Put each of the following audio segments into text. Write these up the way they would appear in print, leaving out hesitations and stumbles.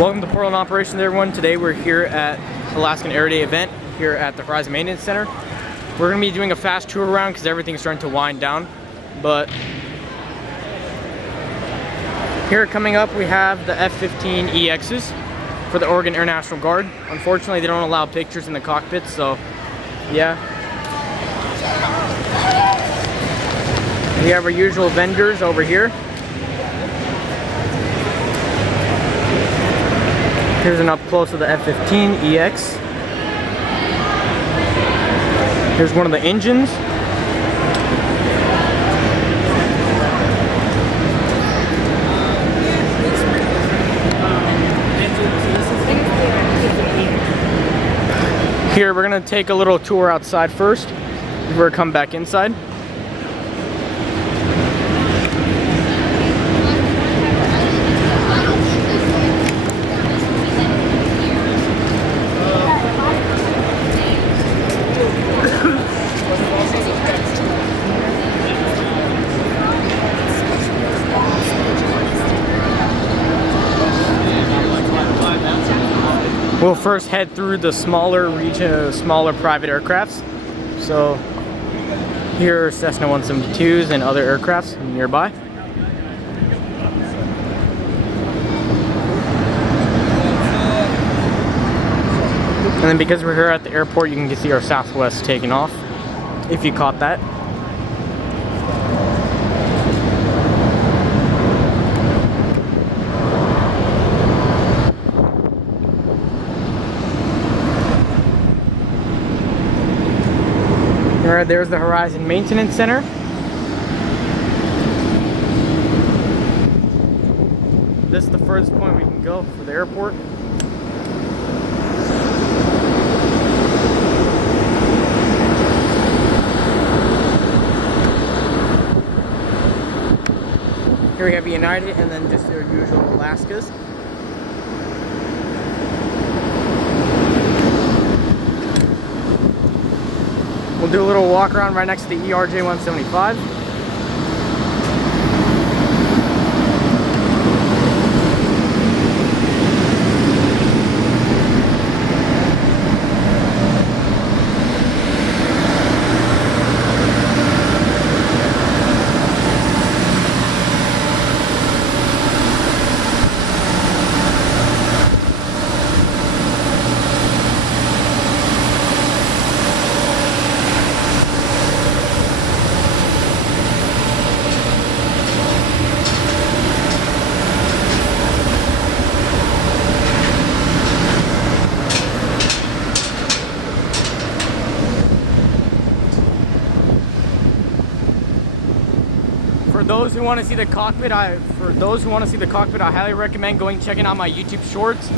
Welcome to Portland Operations, everyone. Today we're here at Alaskan Air Day event here at the Horizon Maintenance Center. We're going to be doing a fast tour around because everything's starting to wind down. But here coming up we have the F-15EXs for the Oregon Air National Guard. Unfortunately, they don't allow pictures in the cockpit, so yeah. We have our usual vendors over here. Here's an up close of the F-15EX. Here's one of the engines. Here, we're gonna take a little tour outside first before we come back inside. We'll first head through the smaller private aircrafts. So here are Cessna 172s and other aircrafts nearby. And then because we're here at the airport, you can see our Southwest taking off, if you caught that. Alright, there's the Horizon Maintenance Center. This is the furthest point we can go for the airport. Here we have United and then just their usual Alaskas. We'll do a little walk around right next to the ERJ 175. For those who want to see the cockpit, I highly recommend checking out my YouTube shorts.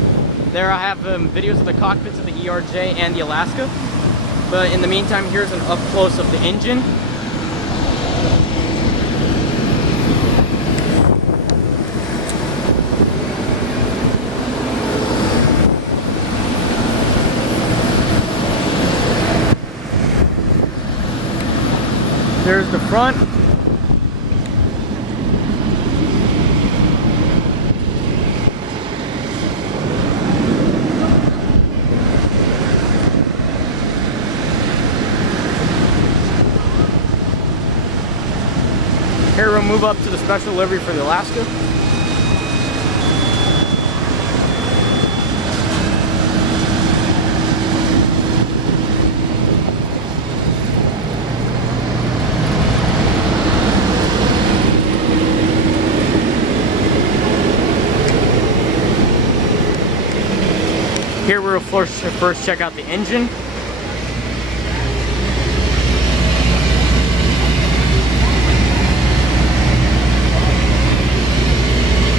There I have videos of the cockpits of the ERJ and the Alaska. But in the meantime, here's an up close of the engine. There's the front. Here we'll move up to the special livery for the Alaska. Here we'll first check out the engine.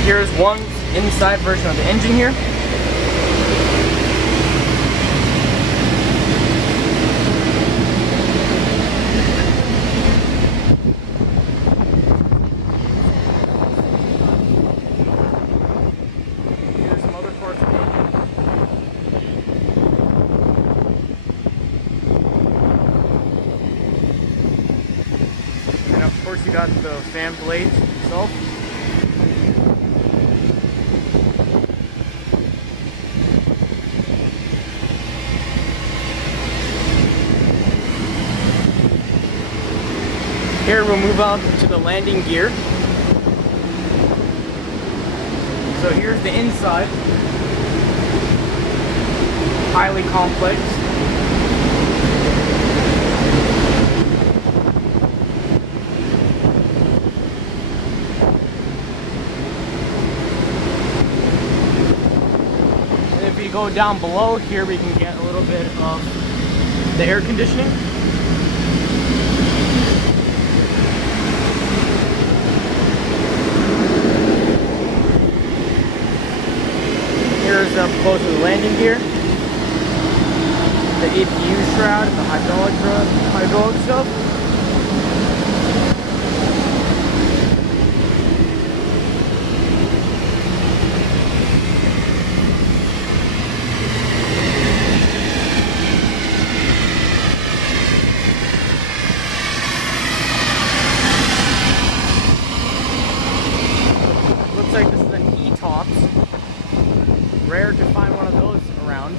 Here's one inside version of the engine here. Here's some other parts of the engine. And of course you got the fan blades itself. Here we'll move out to the landing gear. So here's the inside. Highly complex. And if you go down below, here we can get a little bit of the air conditioning. Here's up close to the landing gear, the APU shroud, and the hydraulic stuff. Looks like this is an E-tops. Rare to find one of those around.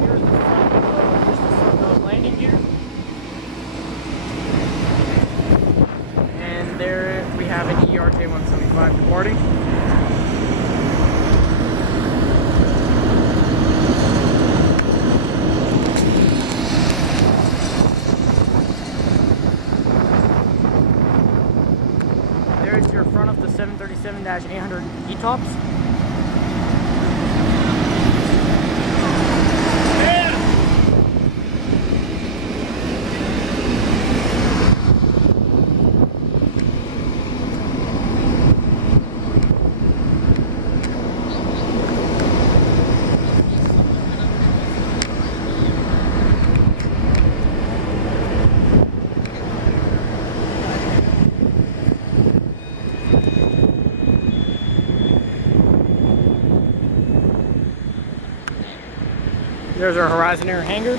Here's the front of the landing gear. And there we have an ERJ 175 departing. There's your front of the 737-800 E-tops. There's our Horizon Air hangar.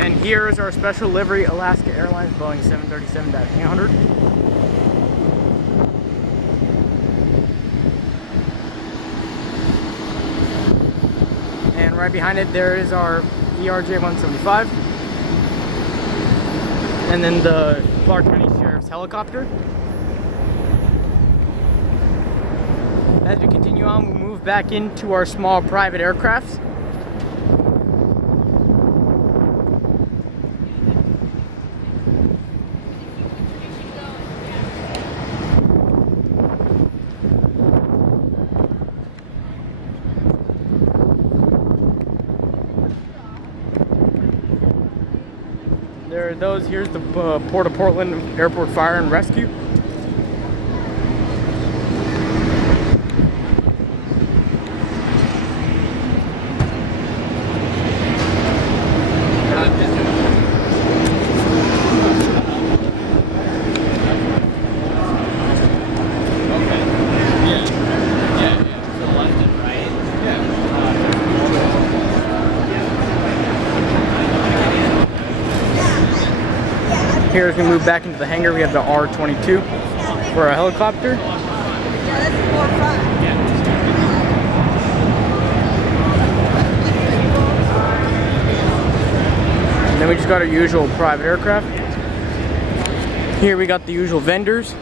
And here is our special livery Alaska Airlines Boeing 737-800. And right behind it there is our ERJ 175. And then the Clark County Sheriff's helicopter. As we continue on, we move back into our small private aircrafts. There are those. Here's the Port of Portland Airport Fire and Rescue. Here, as we move back into the hangar, we have the R-22 for a helicopter. Yeah, that's more fun. And then we just got our usual private aircraft. Here we got the usual vendors.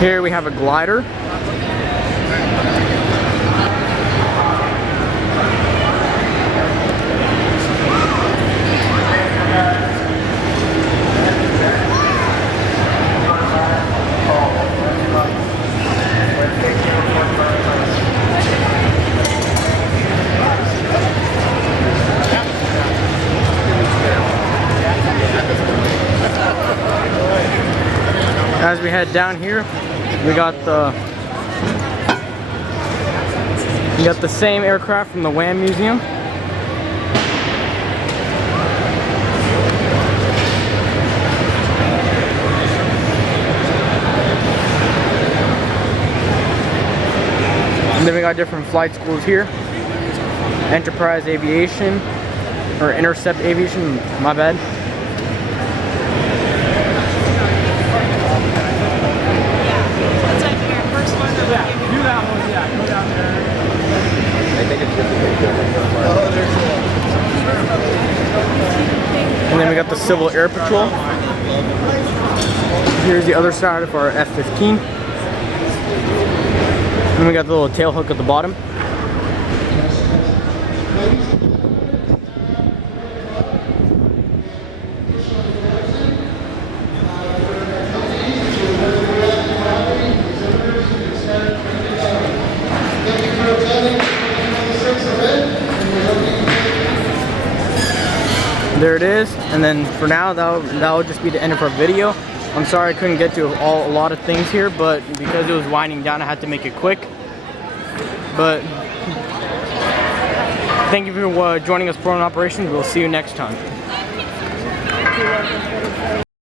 Here we have a glider. As we head down here, we got the same aircraft from the Wham Museum. And then we got different flight schools here. Enterprise Aviation, or Intercept Aviation, my bad. That's like your first one. Do that one, yeah, go down there. I think it's just And then we got the Civil Air Patrol. Here's the other side of our F-15. And we got the little tail hook at the bottom. There it is, and then for now that'll just be the end of our video. I'm sorry I couldn't get to a lot of things here, but because it was winding down I had to make it quick. But thank you for joining us for Operations. We'll see you next time.